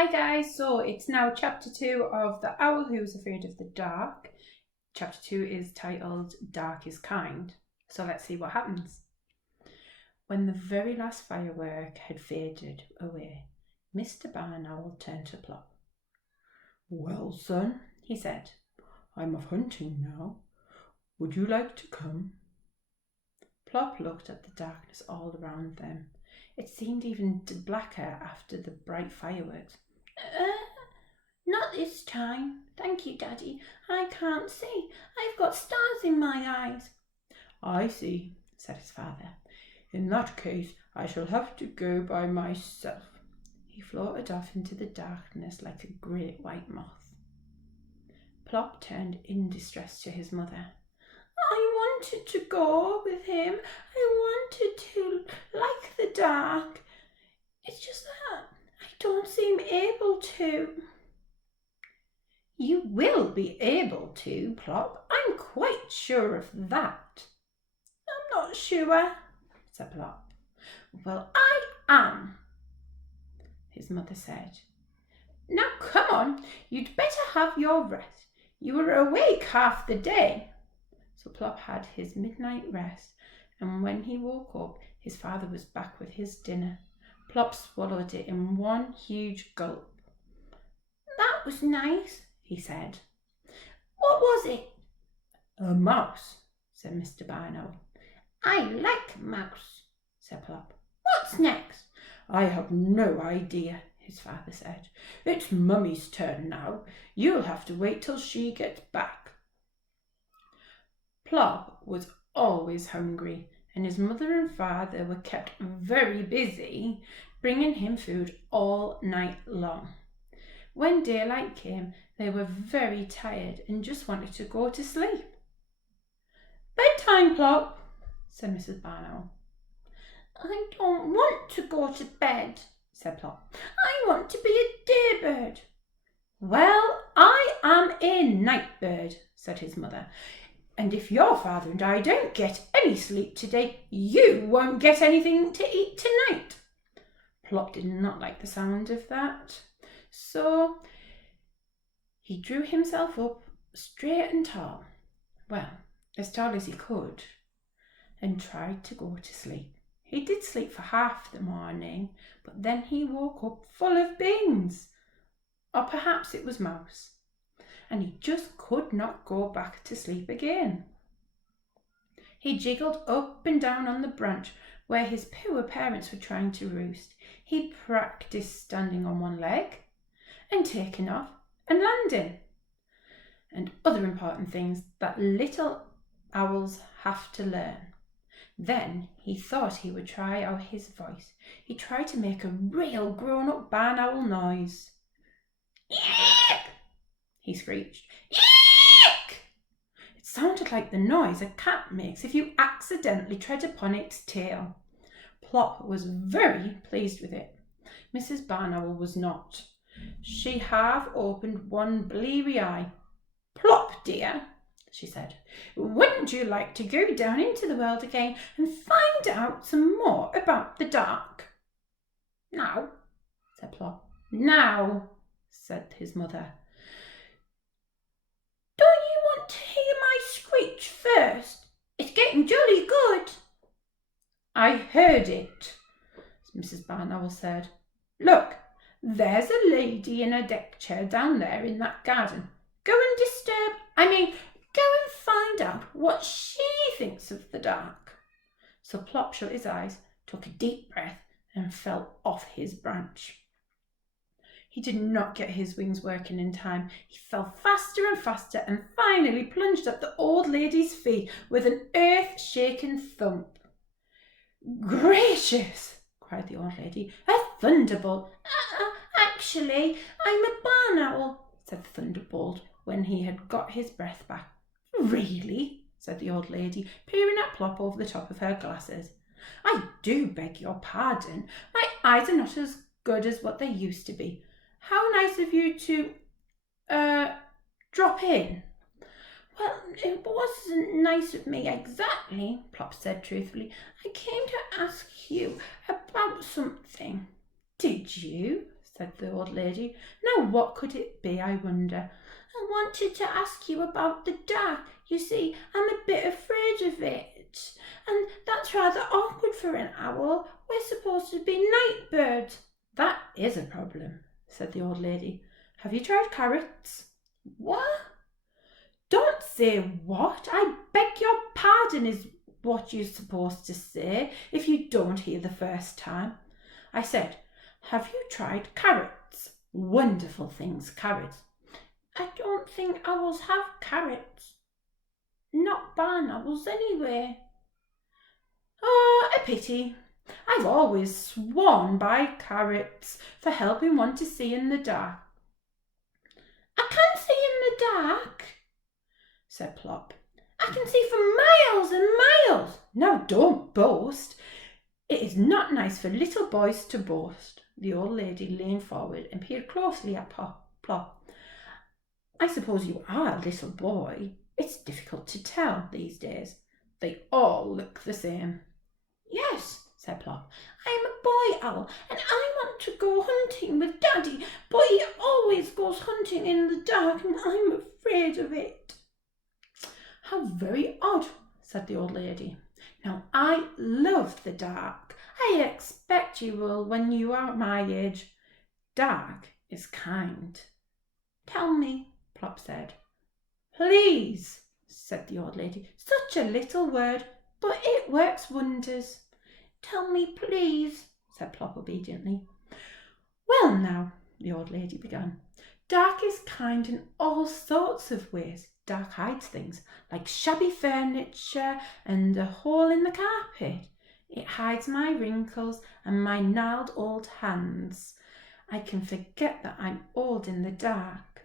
Hi guys, so it's now chapter 2 of The Owl Who Was Afraid of the Dark. Chapter 2 is titled Dark is Kind. So let's see what happens. When the very last firework had faded away, Mr. Barn Owl turned to Plop. "Well, son," he said, "I'm off hunting now. Would you like to come?" Plop looked at the darkness all around them. It seemed even blacker after the bright fireworks. Not this time. Thank you, Daddy. I can't see. I've got stars in my eyes." "I see," said his father. "In that case, I shall have to go by myself." He floated off into the darkness like a great white moth. Plop turned in distress to his mother. "I wanted to go with him. I wanted to like the dark. It's just that I don't seem able to." "You will be able to, Plop. I'm quite sure of that." "I'm not sure," said Plop. "Well, I am," his mother said. "Now come on, you'd better have your rest. You were awake half the day." So Plop had his midnight rest, and when he woke up, his father was back with his dinner. Plop swallowed it in one huge gulp. "That was nice," he said. "What was it?" "A mouse," said Mr. Barn Owl. "I like mouse," said Plop. "What's next?" "I have no idea," his father said. "It's Mummy's turn now. You'll have to wait till she gets back." Plop was always hungry, and his mother and father were kept very busy bringing him food all night long. When daylight came, they were very tired and just wanted to go to sleep. "Bedtime, Plop," said Mrs. Barn Owl. "I don't want to go to bed," said Plop. "I want to be a day bird." "Well, I am a night bird," said his mother. "And if your father and I don't get any sleep today, you won't get anything to eat tonight." Plop did not like the sound of that, so he drew himself up straight and tall, well, as tall as he could, and tried to go to sleep. He did sleep for half the morning, but then he woke up full of beans, or perhaps it was mouse, and he just could not go back to sleep again. He jiggled up and down on the branch where his poor parents were trying to roost. He practiced standing on one leg and taking off and landing, and other important things that little owls have to learn. Then he thought he would try out his voice. He tried to make a real grown-up barn owl noise. "Eek!" he screeched. "Eek!" It sounded like the noise a cat makes if you accidentally tread upon its tail. Plop was very pleased with it. Mrs. Barn Owl was not. She half opened one bleary eye. "Plop, dear," she said, "wouldn't you like to go down into the world again and find out some more about the dark?" "Now," said Plop. "Now," said his mother. "Don't you want to hear my screech first? It's getting jolly good." "I heard it," Mrs. Barn Owl said. "Look, there's a lady in a deck chair down there in that garden. Go and find out what she thinks of the dark." So Plop shut his eyes, took a deep breath, and fell off his branch. He did not get his wings working in time. He fell faster and faster and finally plunged up the old lady's feet with an earth-shaking thump. "Gracious!" cried the old lady. "A thunderbolt!" Actually, I'm a barn owl," said the thunderbolt when he had got his breath back. "Really?" said the old lady, peering at Plop over the top of her glasses. "I do beg your pardon. My eyes are not as good as what they used to be. How nice of you to, drop in." "Well, it wasn't nice of me exactly," Plop said truthfully. "I came to ask you about something." "Did you?" said the old lady. Now what could it be, I wonder? I wanted to ask you about the dark. You see, I'm a bit afraid of it. And that's rather awkward for an owl. We're supposed to be night birds. That is a problem, said the old lady. Have you tried carrots? What? Don't say what. I beg your pardon is what you're supposed to say if you don't hear the first time. I said, have you tried carrots? Wonderful things, carrots. I don't think owls have carrots. Not barn owls, anyway. Oh, a pity. I've always sworn by carrots for helping one to see in the dark. I can't see in the dark, said Plop. I can see for miles and miles. Now don't boast. It is not nice for little boys to boast. The old lady leaned forward and peered closely at Plop. I suppose you are a little boy. It's difficult to tell these days. They all look the same. Yes, said Plop. I'm a boy owl, and I want to go hunting with Daddy, but he always goes hunting in the dark, and I'm afraid of it. How very odd, said the old lady. Now, I love the dark. I expect you will when you are my age. Dark is kind. Tell me, Plop said. Please, said the old lady. Such a little word, but it works wonders. Tell me, please, said Plop obediently. Well now, the old lady began. Dark is kind in all sorts of ways. Dark hides things, like shabby furniture and a hole in the carpet. It hides my wrinkles and my gnarled old hands. I can forget that I'm old in the dark.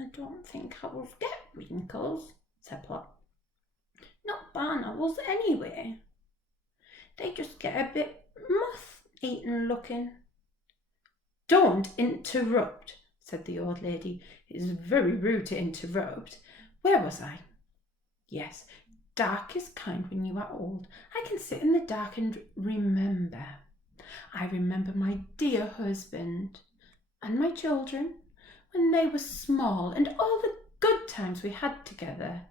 I don't think owls get wrinkles, said Plop. Not barn owls anyway. They just get a bit moth-eaten looking. Don't interrupt, said the old lady. It is very rude to interrupt. Where was I? Yes, dark is kind when you are old. I can sit in the dark and remember. I remember my dear husband and my children when they were small and all the good times we had together.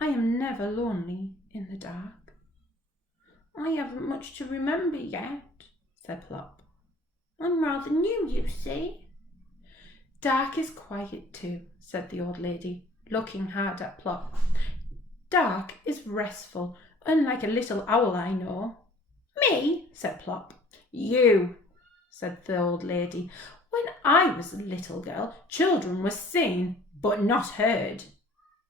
I am never lonely in the dark. I haven't much to remember yet, said Plop. I'm rather new, you see. Dark is quiet too, said the old lady, looking hard at Plop. Dark is restful, unlike a little owl I know. Me, said Plop. You, said the old lady. When I was a little girl, children were seen, but not heard.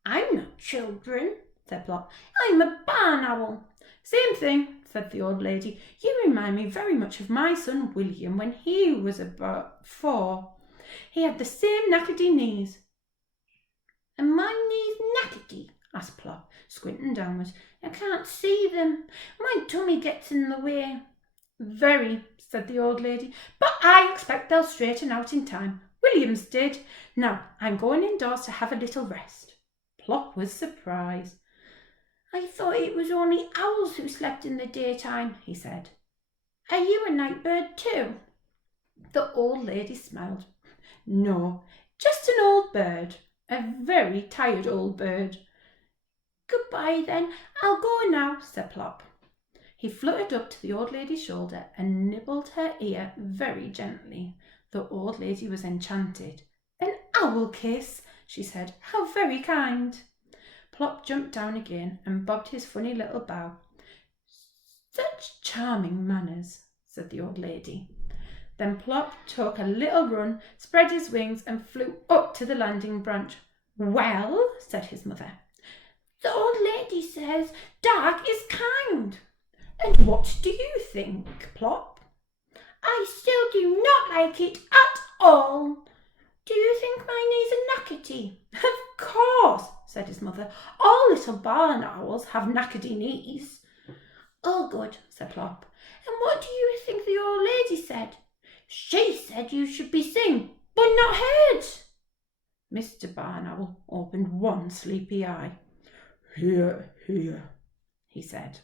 I'm not children, said Plop. I'm a barn owl. Same thing, said the old lady. You remind me very much of my son William when he was about 4. He had the same knackety knees. And my knees knackety? Asked Plop, squinting downwards. I can't see them. My tummy gets in the way. Very, said the old lady, but I expect they'll straighten out in time. William's did. Now, I'm going indoors to have a little rest. Plop was surprised. I thought it was only owls who slept in the daytime, he said. Are you a night bird too? The old lady smiled. No, just an old bird, a very tired old bird. Goodbye then, I'll go now, said Plop. He fluttered up to the old lady's shoulder and nibbled her ear very gently. The old lady was enchanted. An owl kiss, she said. How very kind. Plop jumped down again and bobbed his funny little bow. Such charming manners, said the old lady. Then Plop took a little run, spread his wings and flew up to the landing branch. Well, said his mother, the old lady says dark is kind. And what do you think, Plop? I still do not like it at all. Do you think my knees are knackety? Of course, said his mother. All little barn owls have knackety knees. Oh, good, said Plop. And what do you think the old lady said? She said you should be seen, but not heard. Mr. Barn Owl opened one sleepy eye. Hear, hear, he said.